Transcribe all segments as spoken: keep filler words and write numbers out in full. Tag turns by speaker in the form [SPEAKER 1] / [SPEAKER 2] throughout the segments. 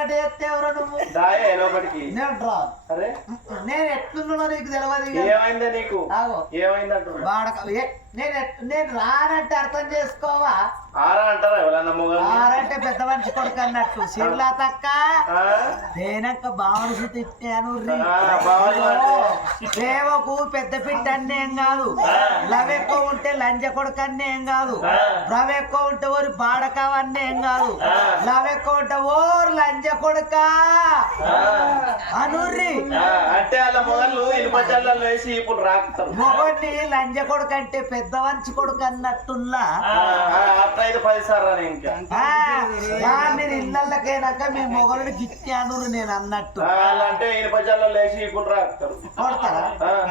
[SPEAKER 1] ముచ్చట ఎత్తేవరా నువ్వు
[SPEAKER 2] దాయే లోపలికి
[SPEAKER 1] నేను డ్రా
[SPEAKER 2] అరే
[SPEAKER 1] నేను ఎట్లున్నా నీకు తెలియదు
[SPEAKER 2] ఏమైందా నీకు ఏమైంది అంటున్నా
[SPEAKER 1] వాడక నేను నేను రానంటే అర్థం చేసుకోవా
[SPEAKER 2] ఆరా అంటారా ఎవరన్నా మొగలు
[SPEAKER 1] ఆరంటే పెద్ద మనిషి కొడుకు అన్నట్టు సిర్లా తక్క నేనక్క బావనిసి తిట్టాను రేవకు పెద్ద పిట్ట అన్నీ ఏం కాదు లవ్ ఎక్కువ ఉంటే లంజ కొడుకు అన్నీ ఏం కాదు లవ్ ఎక్కువ ఉంటే ఓరి బాడకావన్నీ ఏం కాదు లవ్ ఎక్కువ ఉంటే ఓరు లంజ కొడుక అనుర్రి
[SPEAKER 2] అంటే వాళ్ళ మొగలు ఇనుప జల్లలో వేసి ఇప్పుడు రాకుతారు
[SPEAKER 1] మొగని లంజ కొడుకు అంటే పెద్ద మనిషి కొడుకు అన్నట్టుల్లా
[SPEAKER 2] అట్లా అయితే పది సార్లు ఇంకా
[SPEAKER 1] మీరు ఇళ్ళకేనాక మీ మొగలుని గిట్టాను నేను అన్నట్టు
[SPEAKER 2] అంటే ఇనుప జల్లలో వేసి ఇప్పుడు రాకుతారు
[SPEAKER 1] కొడతారా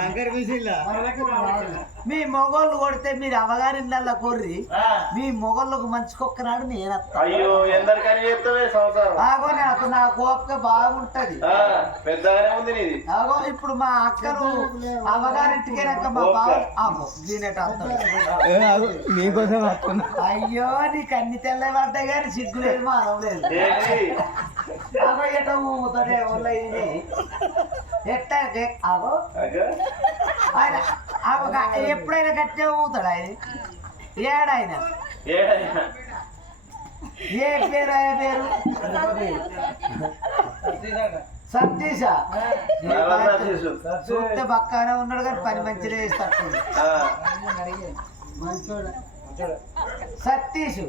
[SPEAKER 1] మీ మొగోళ్ళు కొడితే మీరు అవగారి ఇళ్ళ కొర్రి మీ మొగళ్ళకు మంచి కుక్కనాడు నేను
[SPEAKER 2] అయ్యో ఎందరికని చెప్తావే సంవత్సరం
[SPEAKER 1] ఆగో నాకు నా కోపక బాగుంటది
[SPEAKER 2] పెద్దగానే ఉంది నీది
[SPEAKER 1] ఆగో ఇప్పుడు మా అక్కను అవగారింటికేనాక మా బావ ఆమో దీనేట
[SPEAKER 3] నీకోసం
[SPEAKER 1] అయ్యో నీకు అన్ని తెల్ల పడ్డాయి కానీ సిగ్గులేదు మా అనవలేదు అగో ఎట ఊముతాడే ఊళ్ళో ఇది ఎట్ట ఆగో ఆయన ఎప్పుడైనా గట్టిగా ఊతాడు ఆయన ఏడాయన ఏ పేరు ఆయన పేరు సతీషా చూస్తే పక్కనే ఉన్నాడు కానీ పని మంచిగా చేస్తాడు సతీష్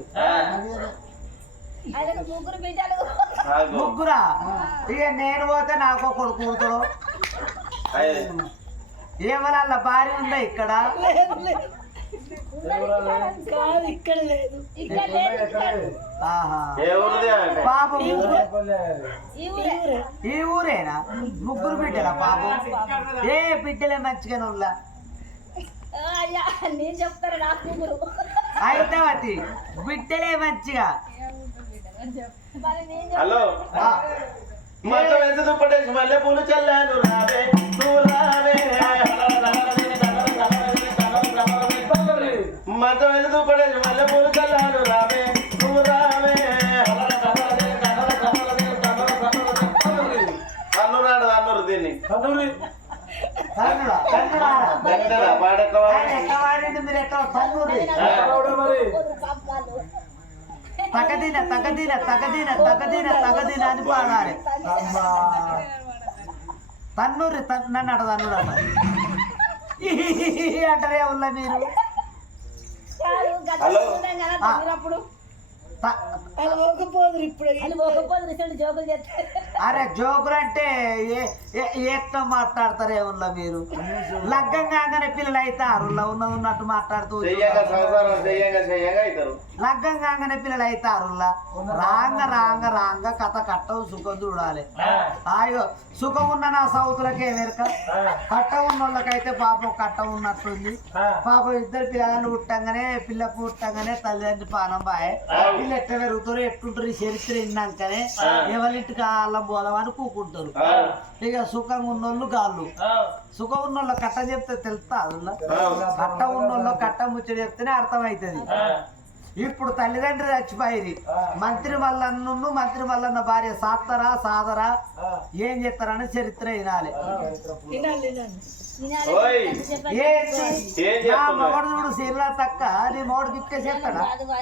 [SPEAKER 1] ముగ్గురా ఇక నేను పోతే నాకు కొడుకు కూతురు ఏమన్నా భార్య ఉందా ఇక్కడ పాపం ఈ ఊరేనా ముగ్గురు బిడ్డలా పాపం ఏ బిడ్డలే మంచిగానే ఉన్నా అయితే అతి బిడ్డలే మంచిగా
[SPEAKER 2] హలో మొత్తం ఎంత దుప్పటేసి మల్లె పూలు చల్లాను రావే నువ్వు రావే మొత్తం ఎంత దుప్పటేసి మల్లె పూలు చల్లాను రావే నువ్వు రావే అన్నురాడు అన్నూరు దీన్ని
[SPEAKER 1] తగదిన తగదిన తగదిన తగదిన తగదిన అని పాడాలి తన్నూరి నన్ను అడ తన్నుడు అన్న అంటారే ఉన్నా మీరు అరే జోకులు అంటే ఏతో మాట్లాడతారు ఏమున్నా మీరు లగ్గం కాగానే పిల్లలు అయితే అరుల్లో ఉన్నది ఉన్నట్టు మాట్లాడుతూ లగ్గం కాగానే పిల్లలు అయితే అరుల్లా రాంగ రాంగ రాంగ కథ కట్టవు సుఖం చూడాలి అయ్యో సుఖం ఉన్న నా సౌతులకే వెనుక కట్ట ఉన్న వాళ్ళకైతే పాపం కట్ట ఉన్నట్టుంది పాపం ఇద్దరు పిల్లగాళ్ళు పుట్టంగానే పిల్ల పుట్టంగానే తల్లిదండ్రి పానం బాయ్ వీళ్ళు ఎట్ట పెరుగుతారు ఎట్టుంటారు ఈ చరిత్ర విన్నాకనే ఎవరింటికి అల్లం పోదామని కూకుంటారు ఇక సుఖంగా ఉన్నోళ్ళు గాళ్ళు సుఖం ఉన్నోళ్ళు కట్ట చెప్తే తెలుస్తా అందులో కట్ట ఉన్నోళ్ళు కట్ట ముచ్చట చెప్తేనే అర్థమవుతుంది ఇప్పుడు తల్లిదండ్రులు చచ్చిపోయి మంత్రి మల్లన్ను మంత్రి మల్లన్న భార్య సాత్తరా సాదరా ఏం చేస్తారని చరిత్ర వినాలి మొగడు చూడు సీర్లా తక్క నీ మొగడు గిట్టే చేస్తాడా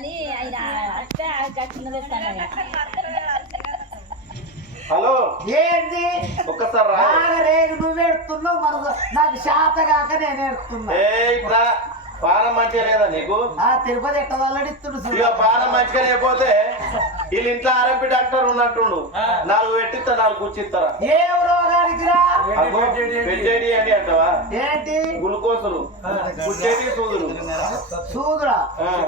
[SPEAKER 2] హలో
[SPEAKER 1] ఏంది
[SPEAKER 2] ఒక్కసారి
[SPEAKER 1] నువ్వు ఏడుతున్నావు మన నాకు శాత కాక నేను ఏడుతున్నా
[SPEAKER 2] పానం మంచిగా లేదా నీకు
[SPEAKER 1] తిరుపతి ఎట్ట వాళ్ళడిస్తుడు
[SPEAKER 2] ఇక పానం మంచిగా లేకపోతే వీళ్ళు ఇంట్లో ఆర్ఎంపీ డాక్టర్ ఉన్నట్టుండు నాలుగు పెట్టిస్తా నాలుగు కూర్చిస్తారా
[SPEAKER 1] ఏ రోగానికి
[SPEAKER 2] పెట్టేది అని అంటావా
[SPEAKER 1] ఏంటి
[SPEAKER 2] గ్లూకోజులు గుచ్చేది సూదులు
[SPEAKER 1] సూదురా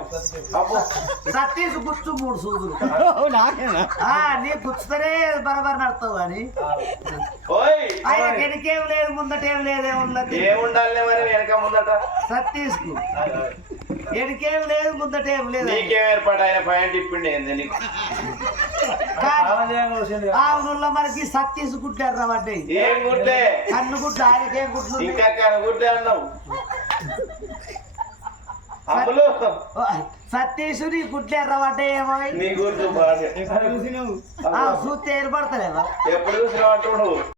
[SPEAKER 1] సతీష్ గుచ్చు మూడు సూదులు నీ గుచ్చుతనే బరబర్ నడతావు కానీ ఆయన వెనకేం లేదు ముందటేం లేదే ఉన్నది
[SPEAKER 2] ఏముండాలి మరి వెనక ముందట
[SPEAKER 1] సతీష్ కు వెనకేం లేదు ముందటేం లేదు
[SPEAKER 2] నీకేం ఏర్పాటు ఆయన పాయింట్ ఇప్పిండి ఏంది నీకు
[SPEAKER 1] ఆవునుల్లో మనకి సతీష్ గుడ్లు పడ్డాయి
[SPEAKER 2] ఏం గుడ్లే
[SPEAKER 1] కన్ను గుడ్లు ఆయనకేం గుడ్లు
[SPEAKER 2] ఇంకా కన్ను గుడ్లే అన్నావు అమ్ములు
[SPEAKER 1] ఓ, సతీష్ నీ గుడ్లు ఎర్రబడ్డా ఏమో
[SPEAKER 2] నీ గుర్తు బాగా
[SPEAKER 3] చూసి నువ్వు
[SPEAKER 1] చూస్తే ఏర్పడతలేవా
[SPEAKER 2] ఎప్పుడు చూసినావు అంటున్నావు